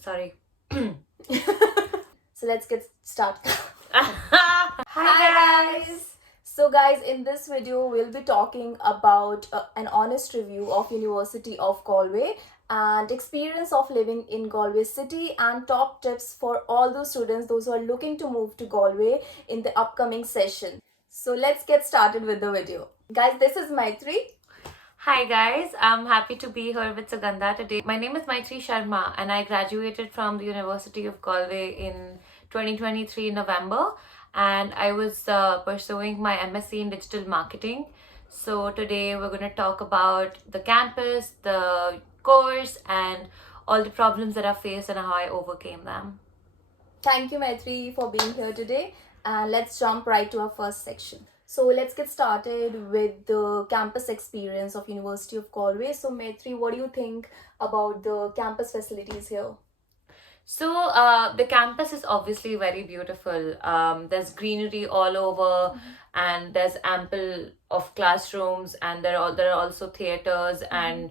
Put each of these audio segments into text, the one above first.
Sorry. So let's get started. Hi guys! So guys, in this video, we'll be talking about an honest review of University of Galway and experience of living in Galway City and top tips for all those students, those who are looking to move to Galway in the upcoming session. So let's get started with the video. Guys, this is Maitree. Hi guys, I'm happy to be here with Sugandha today. My name is Maitree Sharma and I graduated from the University of Galway in 2023 November, and I was pursuing my MSc in digital marketing. So today we're going to talk about the campus, the course, and all the problems that I faced and how I overcame them. Thank you, Maitree, for being here today. And let's jump right to our first section. So let's get started with the campus experience of University of Galway. So Maitree, what do you think about the campus facilities here? So the campus is obviously very beautiful. There's greenery all over, and there's ample of classrooms, and there are also theaters and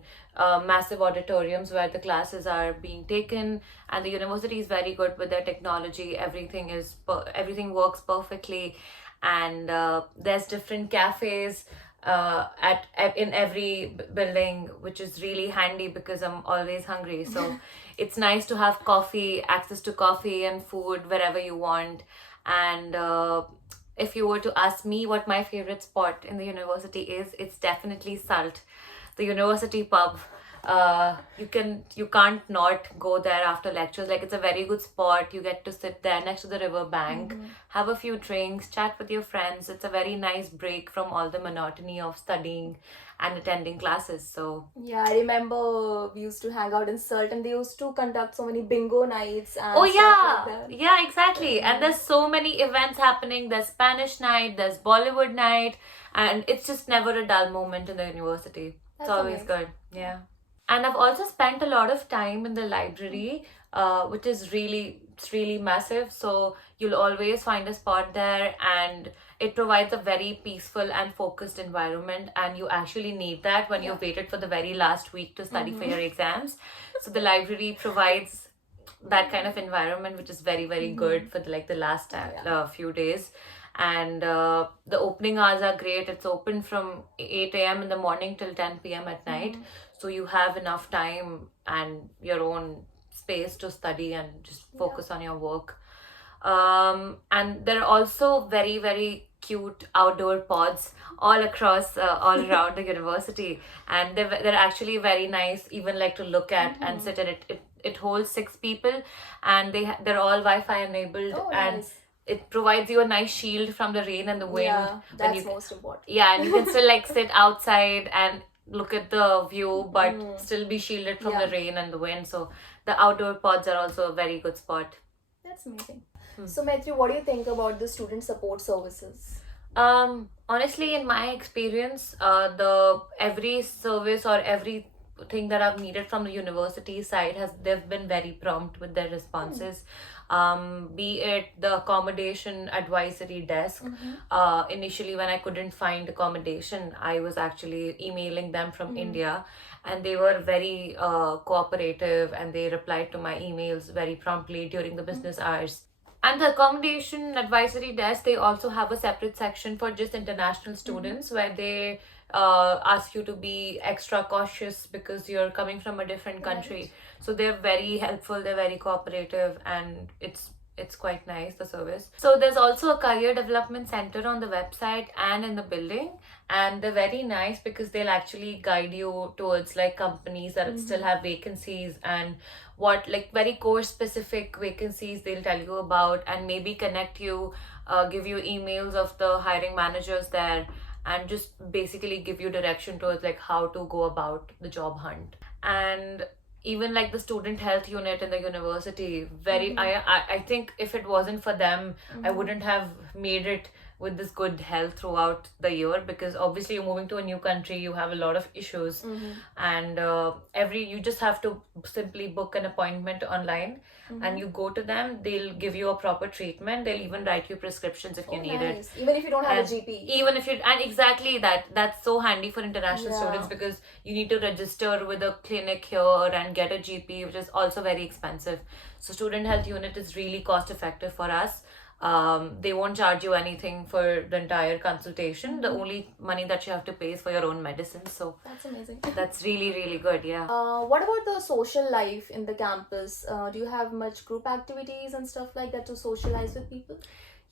massive auditoriums where the classes are being taken. And the university is very good with their technology. Everything works perfectly, and there's different cafes in every building, which is really handy because I'm always hungry. So it's nice to have access to coffee and food wherever you want. And if you were to ask me what my favorite spot in the university is, it's definitely Salt, the university pub. You can't not go there after lectures. Like, it's a very good spot. You get to sit there next to the river bank, have a few drinks, chat with your friends. It's a very nice break from all the monotony of studying and attending classes. So yeah, I remember we used to hang out in Salt and they used to conduct so many bingo nights and oh stuff yeah, like that. yeah, exactly. And there's so many events happening. There's Spanish night, there's Bollywood night, and it's just never a dull moment in the university. That's It's always amazing. good. Yeah. And I've also spent a lot of time in the library, which is it's really massive. So you'll always find a spot there, and it provides a very peaceful and focused environment. And you actually need that when you've waited for the very last week to study for your exams. So the library provides that kind of environment, which is very, very good for the last few days. And the opening hours are great. It's open from 8 a.m. in the morning till 10 p.m. at night. So you have enough time and your own space to study and just focus on your work. And there are also very, very cute outdoor pods all across, all around the university. And they're actually very nice, even like to look at and sit in it. It holds 6 people, and they're all Wi-Fi enabled. Oh, and nice. It provides you a nice shield from the rain and the wind. Yeah, that's most important. Yeah, and you can still sit outside and look at the view, but still be shielded from the rain and the wind. So the outdoor pods are also a very good spot. That's amazing. So Maitree, what do you think about the student support services? Honestly, in my experience, every service or everything that I've needed from the university side they've been very prompt with their responses. Be it the accommodation advisory desk. Initially, when I couldn't find accommodation, I was actually emailing them from India, and they were very cooperative, and they replied to my emails very promptly during the business hours. And the accommodation advisory desk, they also have a separate section for just international students where they ask you to be extra cautious because you're coming from a different country. Right. So they're very helpful, they're very cooperative, and it's quite nice, the service. So there's also a career development center on the website and in the building, and they're very nice because they'll actually guide you towards companies that still have vacancies, and what very course specific vacancies they'll tell you about, and maybe connect you, give you emails of the hiring managers there, and just basically give you direction towards how to go about the job hunt. And even the student health unit in the university, I think if it wasn't for them, I wouldn't have made it with this good health throughout the year, because obviously you're moving to a new country, you have a lot of issues, and you just have to simply book an appointment online, and you go to them, they'll give you a proper treatment, they'll even write you prescriptions if you need it. Nice. Even if you don't have a And GP. even if you, and exactly that's so handy for international Yeah. students, because you need to register with a clinic here and get a GP, which is also very expensive. So student health unit is really cost effective for us. They won't charge you anything for the entire consultation. The only money that you have to pay is for your own medicine. So That's amazing. that's really, really good. Yeah. What about the social life in the campus? Do you have much group activities and stuff like that to socialize with people?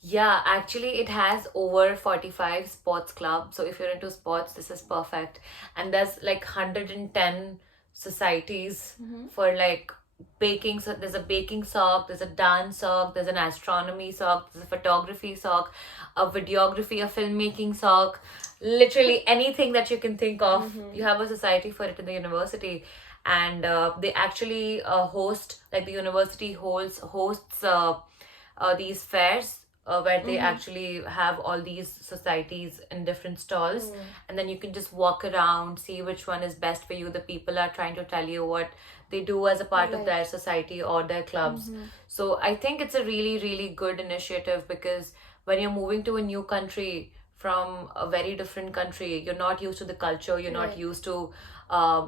Yeah, actually, it has over 45 sports clubs. So if you're into sports, this is perfect. And there's like 110 societies for like baking. So there's a baking soc, there's a dance soc, there's an astronomy soc, there's a photography soc, a videography, a filmmaking soc. Literally anything that you can think of, you have a society for it in the university. And they actually host, like the university hosts these fairs where they actually have all these societies in different stalls, and then you can just walk around, see which one is best for you. The people are trying to tell you what they do as a part of their society or their clubs. So I think it's a really, really good initiative, because when you're moving to a new country from a very different country, you're not used to the culture, you're not used to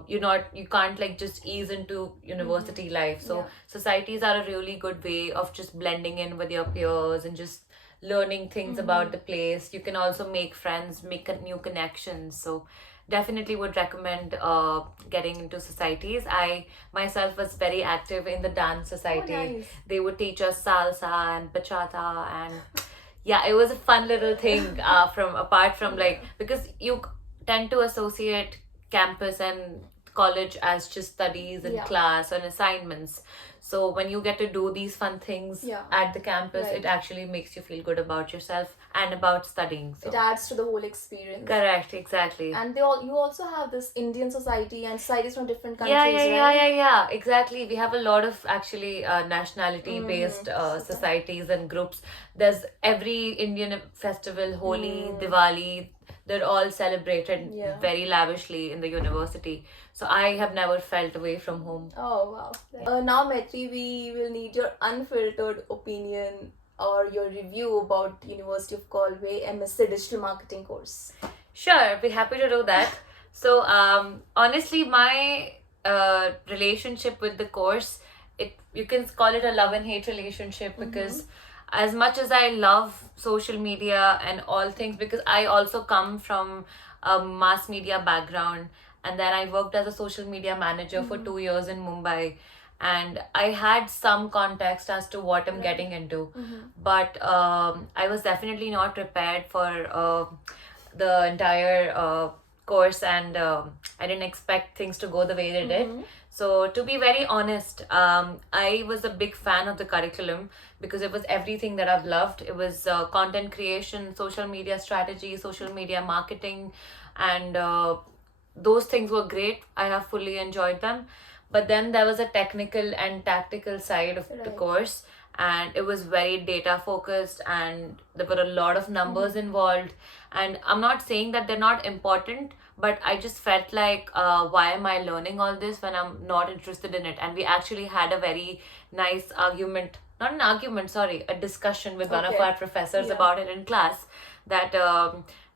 you can't like just ease into university life. So societies are a really good way of just blending in with your peers and just learning things about the place. You can also make friends, make new connections. So definitely would recommend getting into societies. I myself was very active in the dance society. Nice. They would teach us salsa and bachata, and yeah, it was a fun little thing from apart from like, because you tend to associate campus and college as just studies and class and assignments. So when you get to do these fun things at the campus, it actually makes you feel good about yourself and about studying. So it adds to the whole experience. correct, exactly. And you also have this Indian society and societies from different countries, yeah, exactly. We have a lot of actually nationality based societies and groups. There's every Indian festival, Holi, Diwali, they're all celebrated very lavishly in the university. So I have never felt away from home. Oh wow. Now Maitree, we will need your unfiltered opinion or your review about University of Galway MSc Digital Marketing course. Sure, be happy to do that. So honestly, my relationship with the course, you can call it a love and hate relationship, because as much as I love social media and all things, because I also come from a mass media background, and then I worked as a social media manager for 2 years in Mumbai, and I had some context as to what I'm getting into, but I was definitely not prepared for the entire course, and I didn't expect things to go the way they did. So to be very honest, I was a big fan of the curriculum, because it was everything that I've loved. It was content creation, social media strategy, social media marketing, and those things were great. I have fully enjoyed them. But then there was a technical and tactical side of the course, and it was very data focused, and there were a lot of numbers involved. And I'm not saying that they're not important, but I just felt like, why am I learning all this when I'm not interested in it? And we actually had a very nice argument, not an argument, sorry, a discussion with one of our professors about it in class, that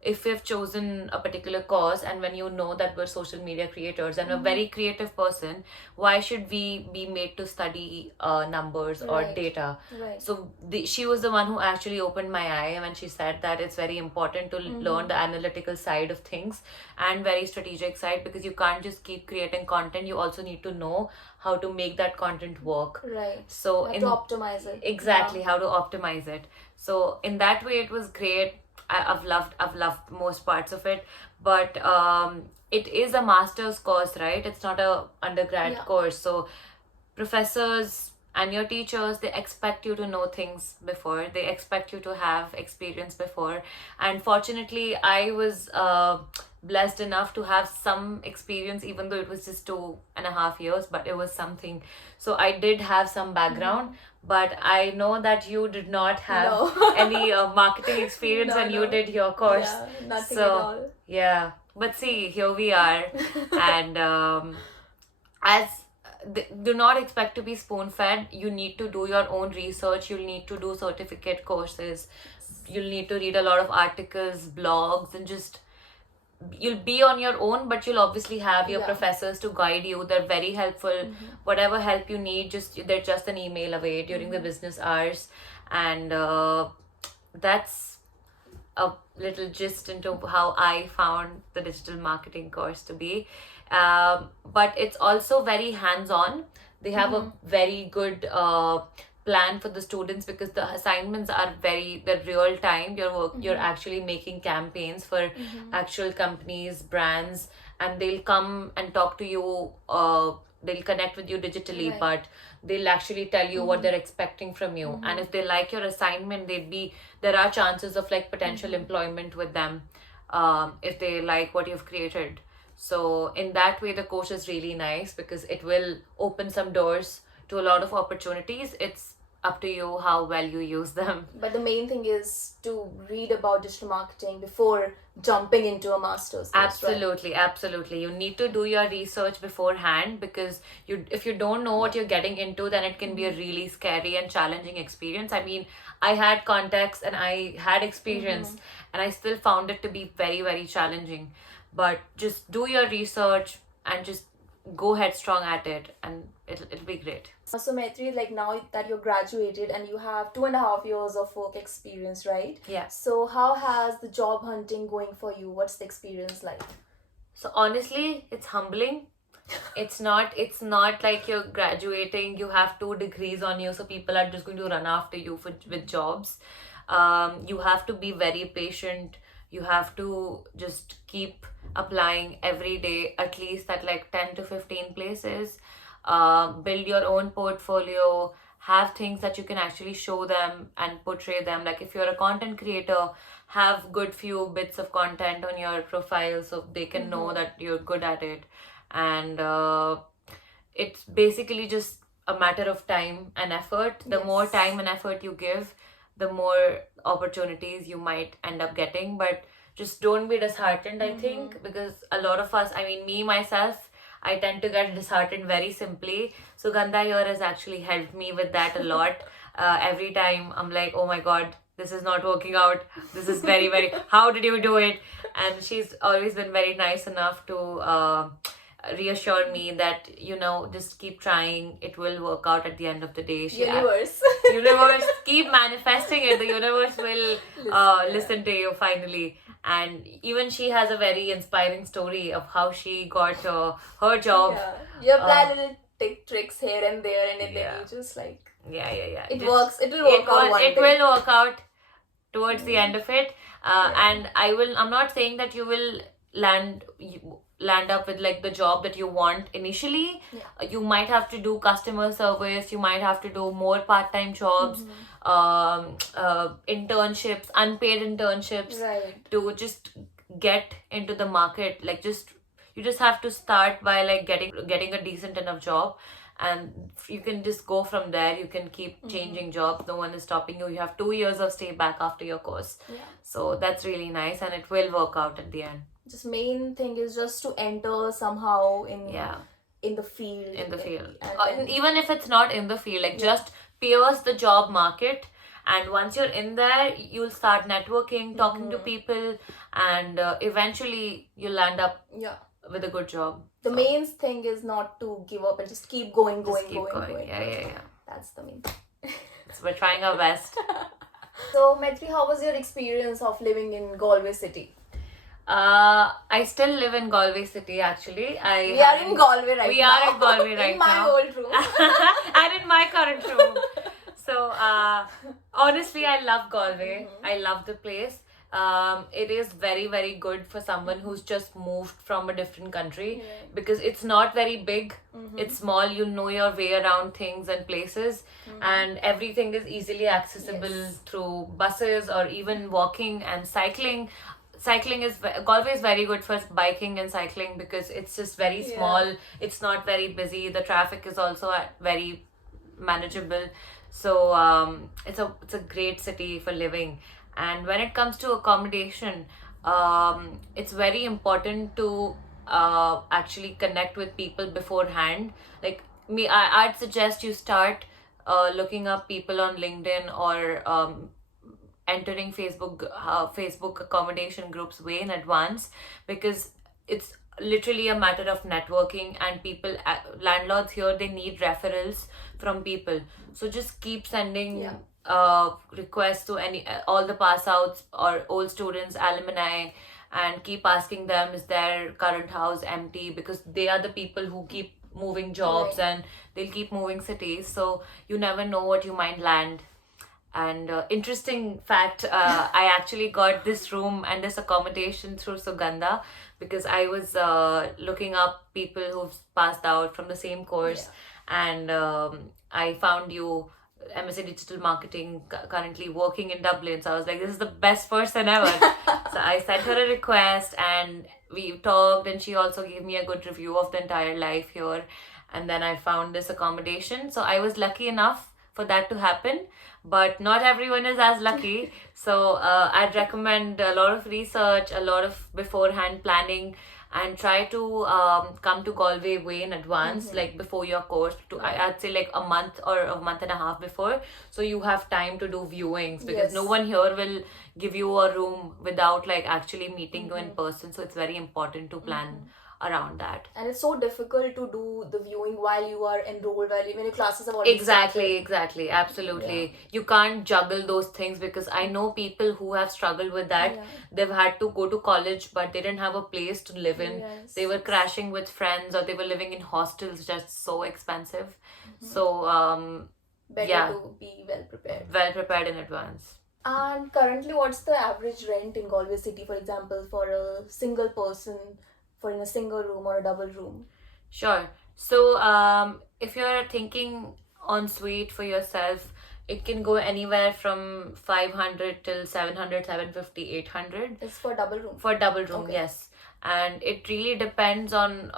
if we've chosen a particular cause, and when you know that we're social media creators and a very creative person, why should we be made to study numbers or data? So she was the one who actually opened my eye when she said that it's very important to learn the analytical side of things and very strategic side, because you can't just keep creating content. You also need to know how to make that content work. So to optimize it. Exactly, how to optimize it. So in that way, it was great. I've loved most parts of it, but it is a master's course, right? It's not a undergrad course. So professors and your teachers, they expect you to know things before, they expect you to have experience before. And fortunately, I was blessed enough to have some experience, even though it was just 2.5 years, but it was something. So I did have some background, but I know that you did not have No. any marketing experience, No, and you no. did your course. Yeah, nothing So, at all. Yeah, but see, here we are, and as do not expect to be spoon fed. You need to do your own research. You'll need to do certificate courses. You'll need to read a lot of articles, blogs, and just you'll be on your own, but you'll obviously have your Yeah. professors to guide you. They're very helpful. Whatever help you need, just they're just an email away during the business hours, and that's a little gist into how I found the digital marketing course to be. But it's also very hands-on. They have a very good plan for the students, because the assignments are they're real time. You're actually making campaigns for actual companies, brands, and they'll come and talk to you. They'll connect with you digitally, Right. but they'll actually tell you what they're expecting from you. And if they like your assignment, there are chances of like potential employment with them, if they like what you've created. So in that way, the course is really nice because it will open some doors to a lot of opportunities. It's up to you how well you use them. But the main thing is to read about digital marketing before jumping into a master's course, right? Absolutely, absolutely. You need to do your research beforehand, because if you don't know what you're getting into, then it can be a really scary and challenging experience. I mean, I had contacts and I had experience, and I still found it to be very, very challenging. But just do your research and just go headstrong at it, and it'll be great. So Maitri, like now that you're graduated and you have 2.5 years of work experience, right? Yeah. So how has the job hunting going for you? What's the experience like? So honestly, it's humbling. It's not like you're graduating, you have 2 degrees on you, so people are just going to run after you with jobs. You have to be very patient. You have to just keep applying every day, at least at like 10 to 15 places. Build your own portfolio, have things that you can actually show them and portray them. Like if you're a content creator, have good few bits of content on your profile so they can know that you're good at it. And it's basically just a matter of time and effort. The more Yes. time and effort you give, the more opportunities you might end up getting. But just don't be disheartened, I think, because a lot of us, I mean, me myself, I tend to get disheartened very simply. Sugandha here has actually helped me with that a lot. Every time I'm like, oh my god, this is not working out. This is very, very, how did you do it? And she's always been very nice enough to reassure me that, just keep trying. It will work out at the end of the day. Universe. Universe, keep manifesting it. The universe will listen to you finally. And even she has a very inspiring story of how she got her job. Yeah. You apply little tricks here and there, and then Yeah. you just like Yeah. it works. It will work out one It day. will work out towards the end of it. And I'm not saying that you will land up with like the job that you want initially. You might have to do customer service, you might have to do more part-time jobs, internships, unpaid internships, Right. to just get into the market. Like you just have to start by like getting a decent enough job, and you can just go from there. You can keep changing jobs, no one is stopping you. You have 2 years of stay back after your course. Yeah. So that's really nice, and it will work out at the end. Just main thing is just to enter somehow in Yeah, the field. in the field. And then- Even if it's not in the field, like just pierce the job market, and once you're in there, you'll start networking, talking to people, and eventually you'll land up yeah. with a good job. The main thing is not to give up and just keep going. Just keep going. Yeah. That's the main thing. So we're trying our best. So, Maitri, how was your experience of living in Galway City? I still live in Galway City, actually. We are in Galway right We now. are in Galway right in my now. old room. And in my current room. So, honestly, I love Galway. I love the place. It is very, very good for someone who's just moved from a different country, because it's not very big. It's small. You know your way around things and places, and everything is easily accessible through buses or even walking and cycling. Galway is very good for biking and cycling because it's just very Yeah. small. It's not very busy. The traffic is also very manageable. So it's a great city for living. And when it comes to accommodation, it's very important to actually connect with people beforehand. Like me, I'd suggest you start looking up people on LinkedIn or entering Facebook accommodation groups way in advance, because it's literally a matter of networking, and landlords here, they need referrals from people. So just keep sending Yeah. requests to all the pass outs or old students, alumni, and keep asking them, is their current house empty, because they are the people who keep moving jobs, Right. and they'll keep moving cities, so you never know what you might land. And interesting fact, I actually got this room and this accommodation through Sugandha, because I was looking up people who've passed out from the same course, and I found you, MSc Digital Marketing, currently working in Dublin. So I was like, this is the best person ever. So I sent her a request, and we talked, and she also gave me a good review of the entire life here. And then I found this accommodation. So I was lucky enough for that to happen, but not everyone is as lucky. So I'd recommend a lot of research, a lot of beforehand planning, and try to come to Galway way in advance, like before your course. I'd say like a month or a month and a half before, so you have time to do viewings, because Yes. no one here will give you a room without like actually meeting you in person. So it's very important to plan around that. And it's so difficult to do the viewing while you are enrolled, when your classes have already Exactly, absolutely. You can't juggle those things, because I know people who have struggled with that. Yeah. They've had to go to college, but they didn't have a place to live in. Yes. They were crashing with friends, or they were living in hostels, just so expensive. So Better yeah, to be well prepared. well prepared in advance. And currently, what's the average rent in Galway City, for example, for a single person, for in a single room or a double room? Sure. So, if you're thinking en suite for yourself, it can go anywhere from 500 till 700, 750, 800 It's for double room. for double room, Okay. yes. And it really depends on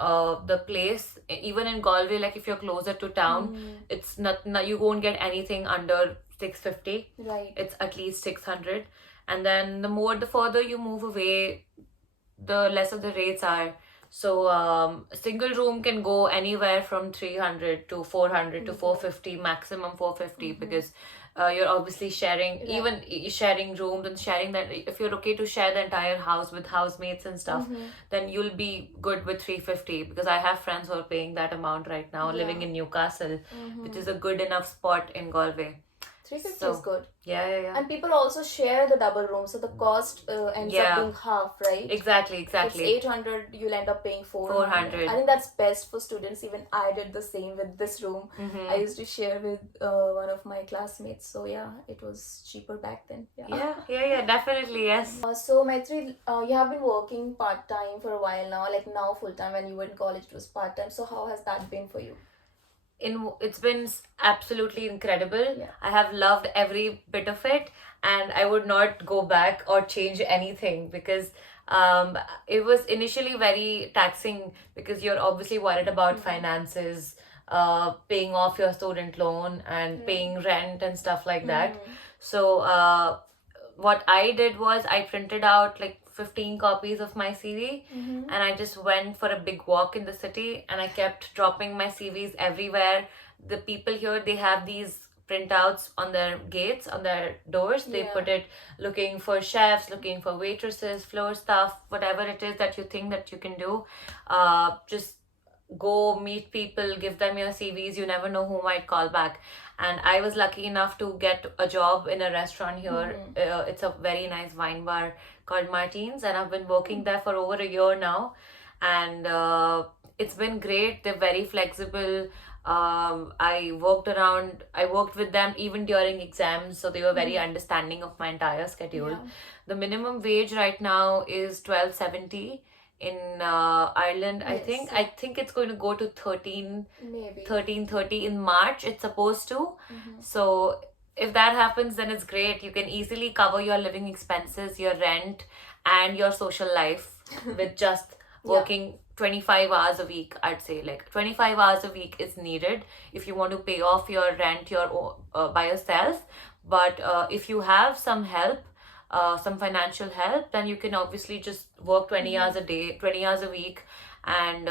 the place. Even in Galway, like if you're closer to town, it's not you won't get anything under 650. Right. It's at least 600. And then the further you move away, the lesser the rates are. So a single room can go anywhere from 300 to 400 to 450, maximum 450, because you're obviously sharing, Right. even sharing rooms and sharing that. If you're okay to share the entire house with housemates and stuff, then you'll be good with 350, because I have friends who are paying that amount right now, living in Newcastle, which is a good enough spot in Galway. 350 is good. Yeah. And people also share the double room, so the cost ends Yeah. up being half, right? Exactly. If it's 800, you'll end up paying 400. 400. I think that's best for students. Even I did the same with this room. I used to share with one of my classmates. So yeah, it was cheaper back then. Yeah, definitely, yes. So Maitree, you have been working part-time for a while now, like now full-time. When you were in college, it was part-time. So how has that been for you? It's been absolutely incredible. Yeah. I have loved every bit of it, and I would not go back or change anything, because it was initially very taxing, because you're obviously worried about finances, paying off your student loan and paying rent and stuff like that. So what I did was I printed out like 15 copies of my CV, and I just went for a big walk in the city, and I kept dropping my CVs everywhere. The people here, they have these printouts on their gates, on their doors. They Yeah. put it, looking for chefs, looking for waitresses, floor staff, whatever it is that you think that you can do. Just go meet people, give them your CVs. You never know who might call back. And I was lucky enough to get a job in a restaurant here. It's a very nice wine bar called Martins, and I've been working there for over a year now. And it's been great. They're very flexible. I worked with them even during exams, so they were very understanding of my entire schedule. Yeah. The minimum wage right now is 12.70 in Ireland. Yes. I think it's going to go to Maybe. 13.30 in March. It's supposed to. So if that happens, then it's great. You can easily cover your living expenses, your rent, and your social life with just working 25 hours a week. I'd say like 25 hours a week is needed if you want to pay off your rent by yourself. But if you have some help, some financial help, then you can obviously just work 20 hours a day, 20 hours a week, and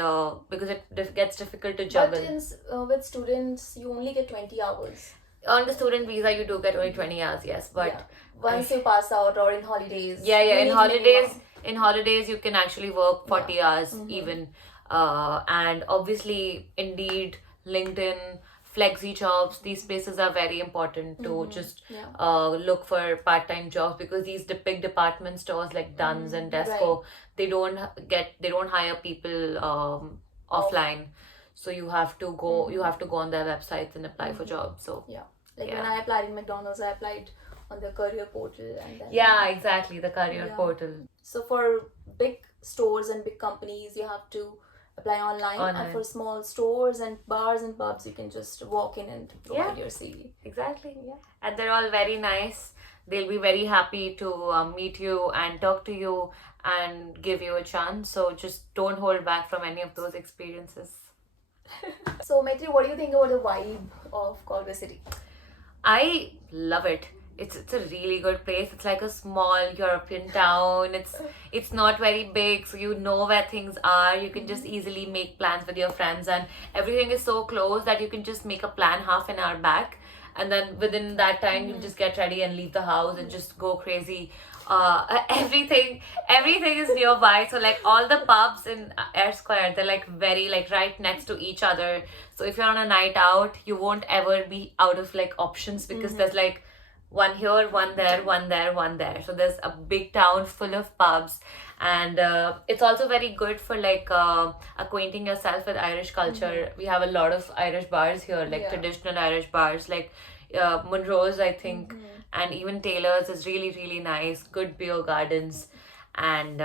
because it gets difficult to But juggle. with students, you only get 20 hours. On the student visa, you do get only 20 hours, yes, but once you pass out or in holidays. yeah, you in need holidays, minimum. you can actually work 40 hours even. And obviously, Indeed, LinkedIn, flexi jobs, these places are very important to just look for part-time jobs, because these big department stores like Duns and Tesco, they don't hire people offline. So you have to go on their websites and apply for jobs. So when I applied in McDonald's, I applied on the career portal, and then exactly, the career portal. So for big stores and big companies, you have to apply online. And for small stores and bars and pubs, you can just walk in and provide your CV. Exactly. And they're all very nice. They'll be very happy to meet you and talk to you and give you a chance. So just don't hold back from any of those experiences. So Maitree, what do you think about the vibe of Galway City? I love it. It's a really good place. It's like a small European town. It's not very big, so you know where things are. You can just easily make plans with your friends, and everything is so close that you can just make a plan half an hour back, and then within that time you just get ready and leave the house and just go crazy. Everything is nearby. So like all the pubs in Air Square, they're like very like right next to each other. So if you're on a night out, you won't ever be out of like options, because there's like one here, one there, one there, one there. So there's a big town full of pubs, and it's also very good for like acquainting yourself with Irish culture. We have a lot of Irish bars here, like traditional Irish bars, like Monroe's, I think, and even Taylor's is really, really nice. Good beer gardens, and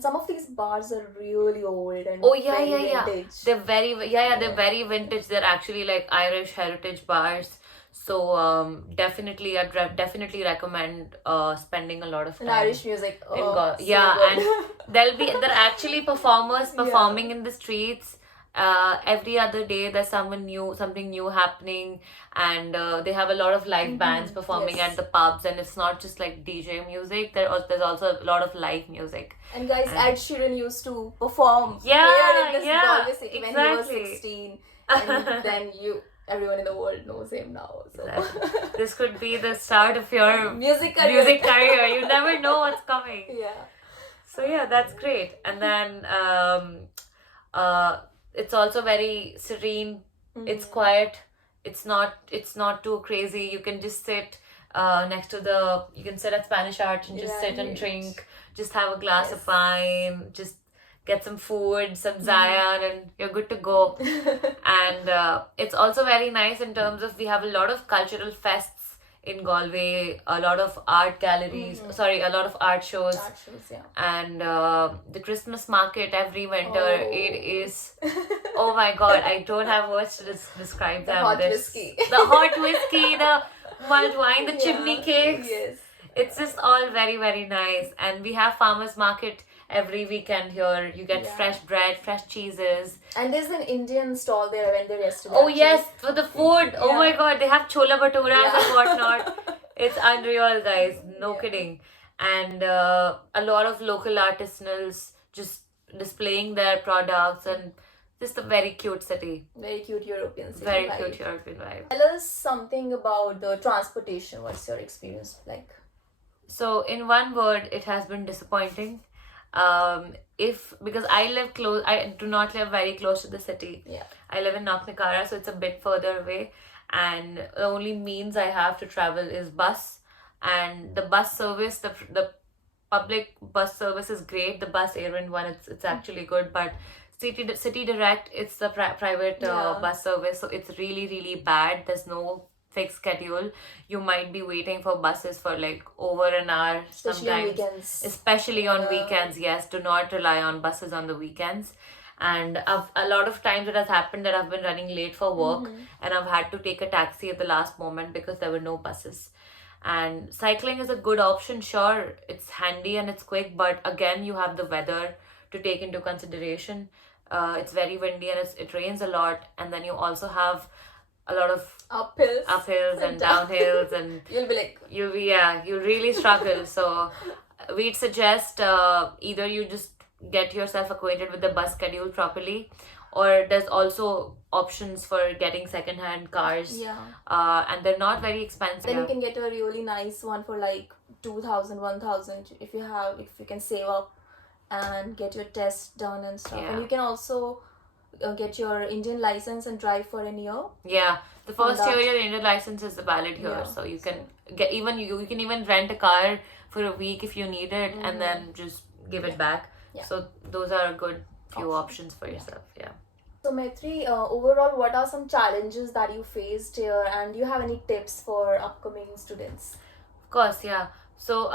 some of these bars are really old and vintage. They're they're very vintage. They're actually like Irish heritage bars. So definitely, definitely recommend spending a lot of time. And Irish music. And they're actually performers performing in the streets. Every other day there's something new happening, and they have a lot of live bands performing at the pubs, and it's not just like DJ music. There's also a lot of live music. And guys, Ed Sheeran used to perform here in this Galway City when he was 16, and then everyone in the world knows him now. So this could be the start of your music career. You never know what's coming. So that's great. And then it's also very serene. It's quiet. It's not too crazy. You can just sit you can sit at Spanish Arch and just sit and drink, just have a glass of wine, just get some food, some Zayan, and you're good to go. And it's also very nice in terms of we have a lot of cultural fests in Galway, a lot of art galleries, a lot of art shows. And the Christmas market every winter, it is, oh my god, I don't have words to describe them. The hot whiskey, the mulled wine, the chimney cakes. It's just all very, very nice. And we have farmers market every weekend here. You get fresh bread, fresh cheeses. And there's an Indian stall there when they're yesterday. Oh yes, for the food. Oh my god, they have chola bhaturas and whatnot. It's unreal, guys. No kidding. And a lot of local artisanals just displaying their products, and just a very cute city. Very cute European city. Very cute European vibe. Tell us something about the transportation. What's your experience like? So in one word, it has been disappointing. Because I do not live very close to the city. I live in Knocknacara, so it's a bit further away, and the only means I have to travel is bus. And the bus service, the public bus service is great. The bus Airwind one, it's actually good, but City Direct, it's the private bus service, so it's really, really bad. There's no fixed schedule. You might be waiting for buses for like over an hour sometimes, especially on weekends. Yes, do not rely on buses on the weekends. And a lot of times it has happened that I've been running late for work, and I've had to take a taxi at the last moment because there were no buses. And cycling is a good option, sure, it's handy and it's quick, but again, you have the weather to take into consideration. It's very windy and it rains a lot, and then you also have a lot of uphills and downhills, and you'll be like, you'll really struggle. So we'd suggest either you just get yourself acquainted with the bus schedule properly, or there's also options for getting second-hand cars, and they're not very expensive. Then you can get a really nice one for like 2,000, 1,000 if you can save up and get your test done and stuff. And you can also get your Indian license and drive for a year. Yeah, the first year your Indian license is valid here, so you can get even you can even rent a car for a week if you need it, and then just give it back. So those are a good few options for yourself. So Maitree, overall, what are some challenges that you faced here, and do you have any tips for upcoming students? Of course, yeah. So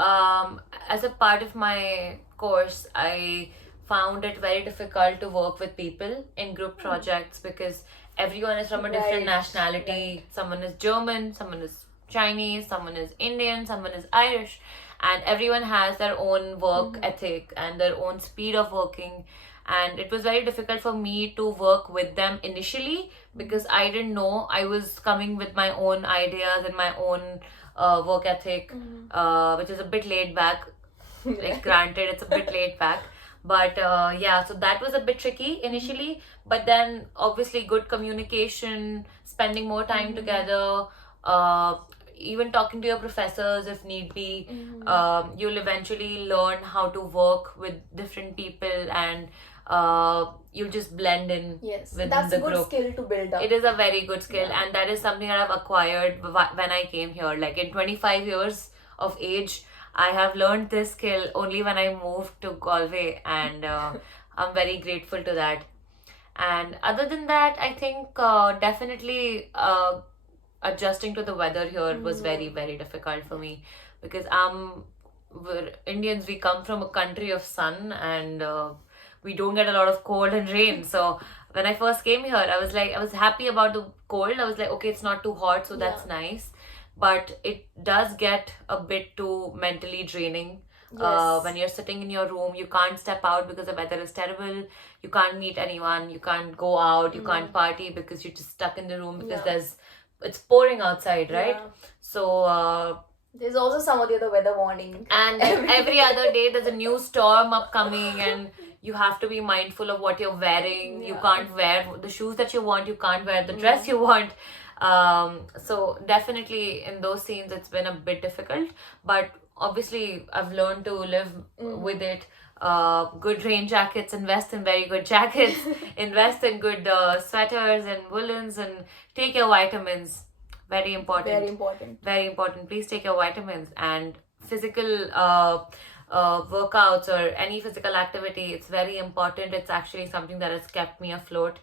as a part of my course, I found it very difficult to work with people in group projects because everyone is from a different nationality. Someone is German, someone is Chinese, someone is Indian, someone is Irish, and everyone has their own work ethic and their own speed of working. And it was very difficult for me to work with them initially because I didn't know. I was coming with my own ideas and my own work ethic, which is a bit laid back. Like, granted, it's a bit laid back. But so that was a bit tricky initially. But then, obviously, good communication, spending more time together, even talking to your professors if need be, you'll eventually learn how to work with different people, and you'll just blend in within that's the a good group. Skill to build up. It is a very good skill, and that is something that I've acquired when I came here. Like, in 25 years of age, I have learned this skill only when I moved to Galway, and I'm very grateful to that. And other than that, I think definitely adjusting to the weather here was very, very difficult for me because we're Indians. We come from a country of sun, and we don't get a lot of cold and rain. So when I first came here, I was happy about the cold. I was like, okay, it's not too hot, so that's nice. But it does get a bit too mentally draining. When you're sitting in your room, you can't step out because the weather is terrible. You can't meet anyone. You can't go out. You can't party because you're just stuck in the room because it's pouring outside, right? So there's also some of the other weather warning. And every other day there's a new storm upcoming, and you have to be mindful of what you're wearing. You can't wear the shoes that you want. You can't wear the dress you want. So definitely in those scenes it's been a bit difficult, but obviously I've learned to live with it. Good rain jackets, invest in very good jackets, invest in good sweaters and woolens, and take your vitamins. Very important. Very important. Very important. Please take your vitamins, and physical workouts or any physical activity, it's very important. It's actually something that has kept me afloat.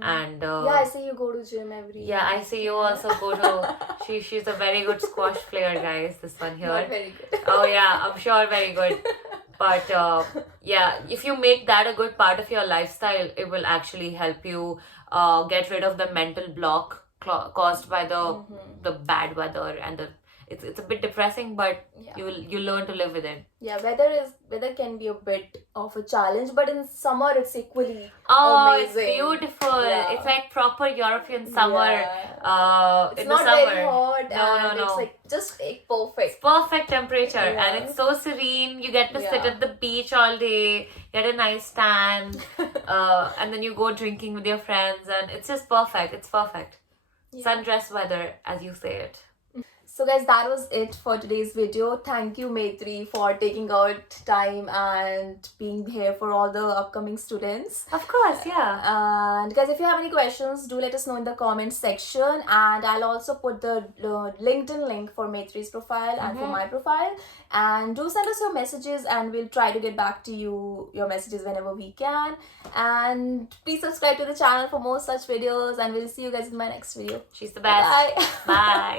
And I see you go to gym every I see you also go to she's a very good squash player, guys, this one here. Not very good. Oh yeah, I'm sure very good. But if you make that a good part of your lifestyle, it will actually help you get rid of the mental block caused by the bad weather, and it's a bit depressing, but you learn to live with it. Weather can be a bit of a challenge, but in summer it's equally amazing. It's beautiful. It's like proper European summer. It's in not the summer. very hot. No. It's like just like perfect. It's perfect temperature, and it's so serene. You get to sit at the beach all day, get a nice tan, and then you go drinking with your friends, and it's just perfect. It's perfect. Sundress weather, as you say it. So guys, that was it for today's video. Thank you, Maitree, for taking out time and being here for all the upcoming students. Of course, And guys, if you have any questions, do let us know in the comment section. And I'll also put the LinkedIn link for Maitree's profile and for my profile. And do send us your messages, and we'll try to get back to your messages whenever we can. And please subscribe to the channel for more such videos, and we'll see you guys in my next video. She's the best. Bye. Bye.